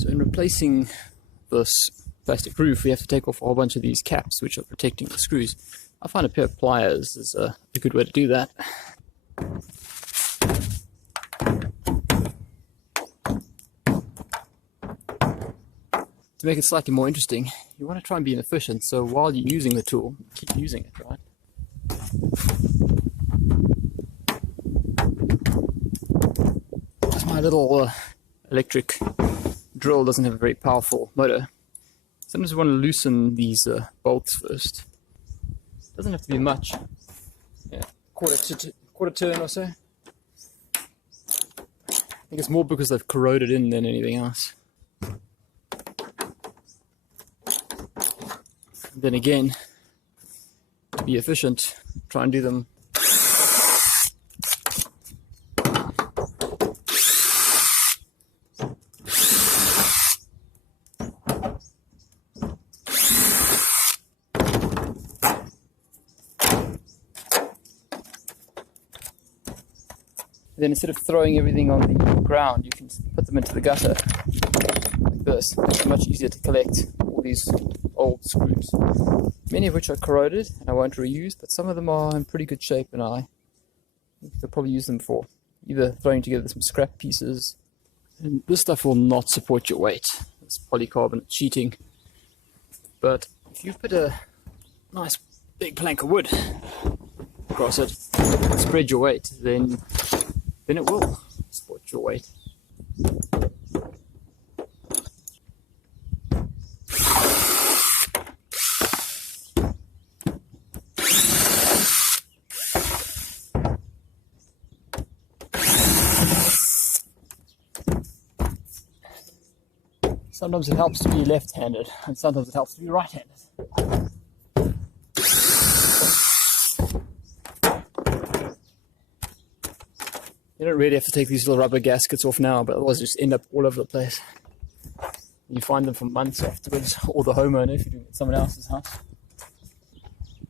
So in replacing this plastic roof, we have to take off a whole bunch of these caps which are protecting the screws. I find a pair of pliers is a good way to do that. To make it slightly more interesting, you want to try and be efficient, so while you're using the tool, keep using it, right? Because my little electric drill doesn't have a very powerful motor, sometimes you want to loosen these bolts first. Doesn't have to be much, yeah, quarter turn or so. I think it's more because they've corroded in than anything else. Then again, to be efficient, try and do them then instead of throwing everything on the ground, you can put them into the gutter like this. It's much easier to collect all these old screws, many of which are corroded and I won't reuse, but some of them are in pretty good shape and I could probably use them for either throwing together some scrap pieces. And this stuff will not support your weight. It's polycarbonate sheeting, but if you put a nice big plank of wood across it, spread your weight, then it will support your weight. Sometimes it helps to be left-handed, and sometimes it helps to be right-handed. You don't really have to take these little rubber gaskets off now, but otherwise they just end up all over the place. You find them for months afterwards, or the homeowner if you're doing it at someone else's house.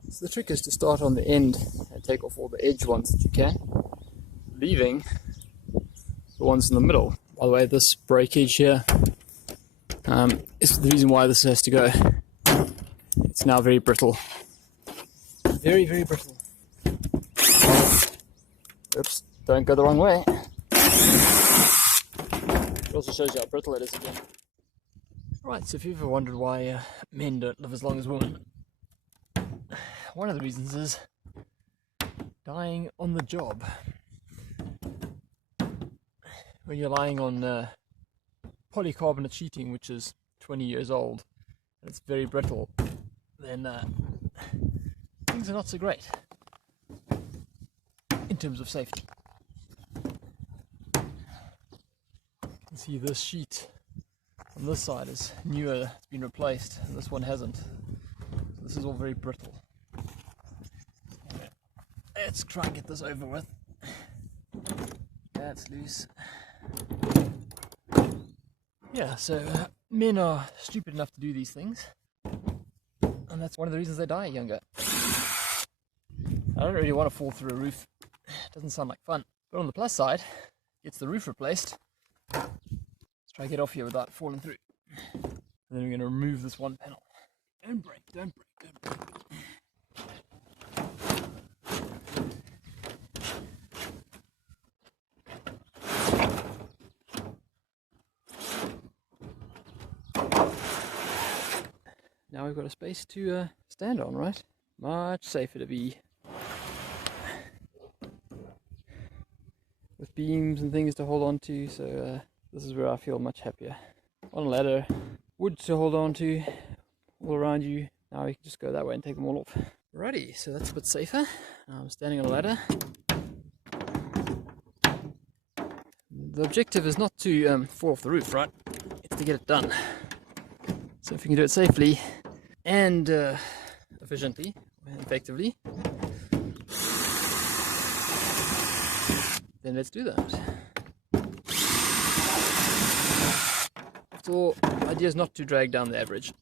So the trick is to start on the end and take off all the edge ones that you can, leaving the ones in the middle. By the way, this breakage here is the reason why this has to go. It's now very brittle. Very, very brittle. Oops. Don't go the wrong way. It also shows you how brittle it is again. Right, so if you've ever wondered why men don't live as long as women, one of the reasons is dying on the job. When you're lying on polycarbonate sheeting, which is 20 years old, and it's very brittle, then things are not so great in terms of safety. You can see this sheet on this side is newer, it's been replaced, and this one hasn't. So this is all very brittle. Let's try and get this over with. That's loose. Yeah, so men are stupid enough to do these things, and that's one of the reasons they die younger. I don't really want to fall through a roof. It doesn't sound like fun. But on the plus side, gets the roof replaced. Let's try to get off here without falling through. And then we're going to remove this one panel. Don't break, don't break, don't break. Now we've got a space to stand on, right? Much safer to be with beams and things to hold on to, so this is where I feel much happier. On a ladder, wood to hold on to all around you. Now you can just go that way and take them all off. Alrighty, so that's a bit safer. Now I'm standing on a ladder. The objective is not to fall off the roof, right? It's to get it done. So if you can do it safely and efficiently, effectively, then let's do that. After all, the idea is not to drag down the average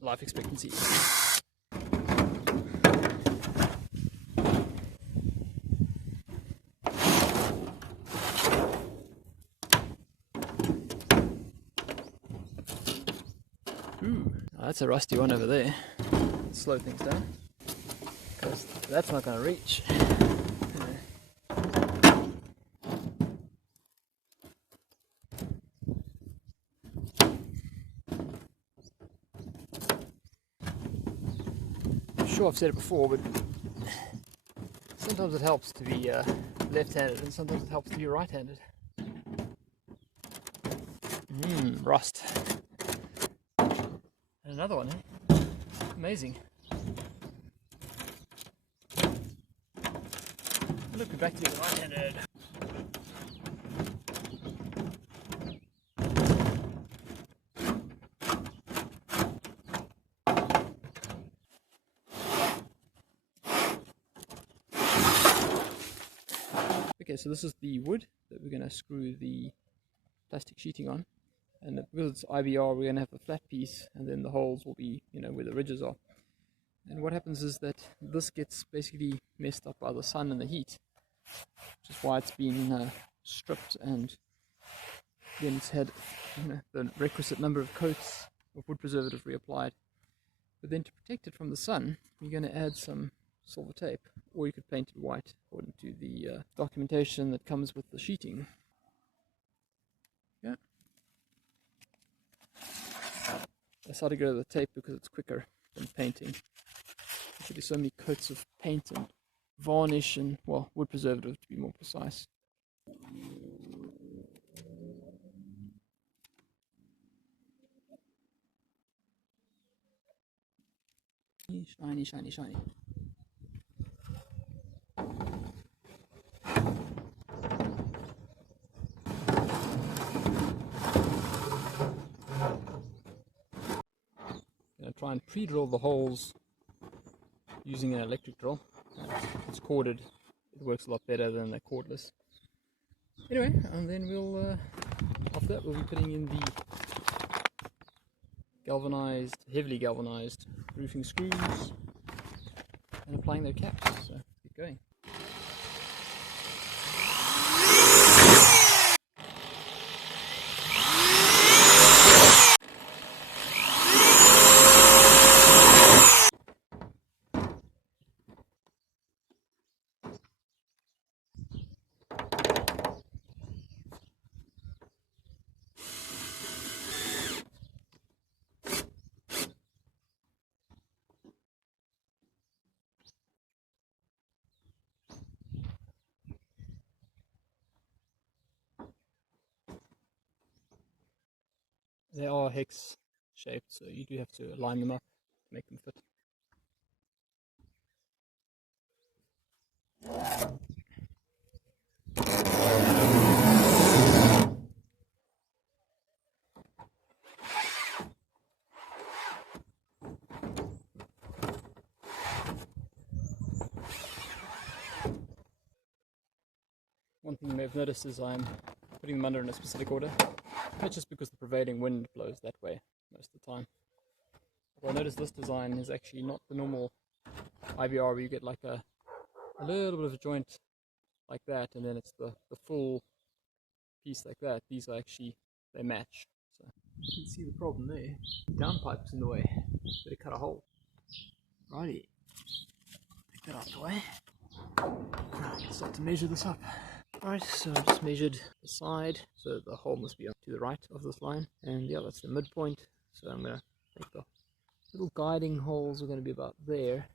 life expectancy. Ooh, that's a rusty one over there. Let's slow things down, because that's not going to reach. I'm sure I've said it before, but sometimes it helps to be left-handed, and sometimes it helps to be right-handed. Rust. And another one, eh? Amazing. Look, we're back to the right-handed. Okay, so this is the wood that we're going to screw the plastic sheeting on, and because it's IBR, we're going to have the flat piece, and then the holes will be, you know, where the ridges are. And what happens is that this gets basically messed up by the sun and the heat, which is why it's been stripped, and then it's had, you know, the requisite number of coats of wood preservative reapplied. But then to protect it from the sun, you're going to add some silver tape, or you could paint it white according to the documentation that comes with the sheeting. Yeah. I decided to go to the tape because it's quicker than painting. There should be so many coats of paint and varnish and, well, wood preservative to be more precise. Shiny, shiny, shiny. Going to try and pre-drill the holes using an electric drill. It's corded. It works a lot better than the cordless. Anyway, and then we'll, after that, we'll be putting in the galvanized, heavily galvanized roofing screws and applying their caps. So keep going. They are hex shaped, so you do have to line them up to make them fit. One thing you may have noticed is I'm putting them under in a specific order. Not just because the prevailing wind blows that way most of the time. But I noticed this design is actually not the normal IBR where you get like a little bit of a joint like that, and then it's the full piece like that. These are actually, they match. So you can see the problem there. Downpipe's in the way. Better cut a hole. Righty. Take that out of the way. Now I can start to measure this up. Right, so I just measured the side, so the hole must be up to the right of this line, and yeah, that's the midpoint. So I'm going to make the little guiding holes are going to be about there,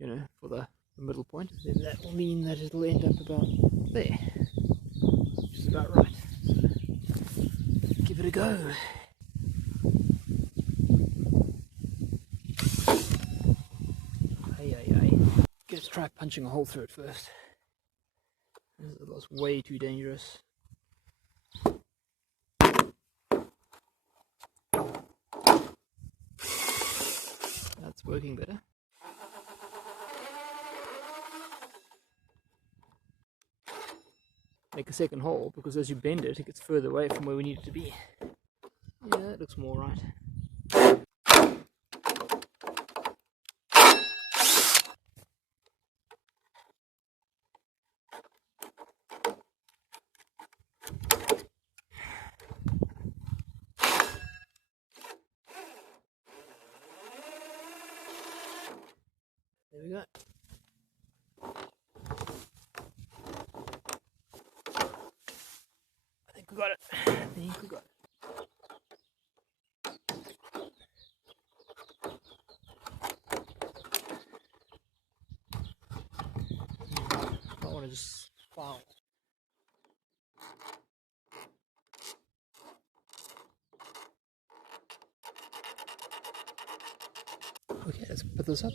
you know, for the middle point. Then that will mean that it'll end up about there, which is about right. So give it a go. Hey. Let's try punching a hole through it first. That's way too dangerous. That's working better. Make a second hole, because as you bend it, it gets further away from where we need it to be. Yeah, that looks more right. There we go. I think we got it. I think we got it. I want to just file. Okay, let's put this up.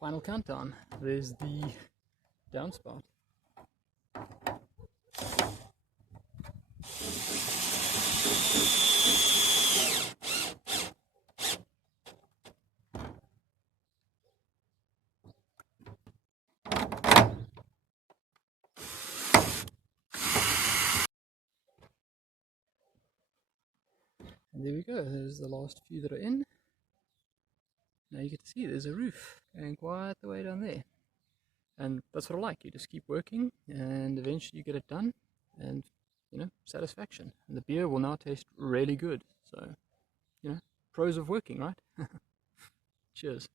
Final countdown. There's the downspout. And there we go, there's the last few that are in. Now you get to see there's a roof going quite the way down there. And that's what I like, you just keep working and eventually you get it done and, you know, satisfaction. And the beer will now taste really good. So, you know, pros of working, right? Cheers.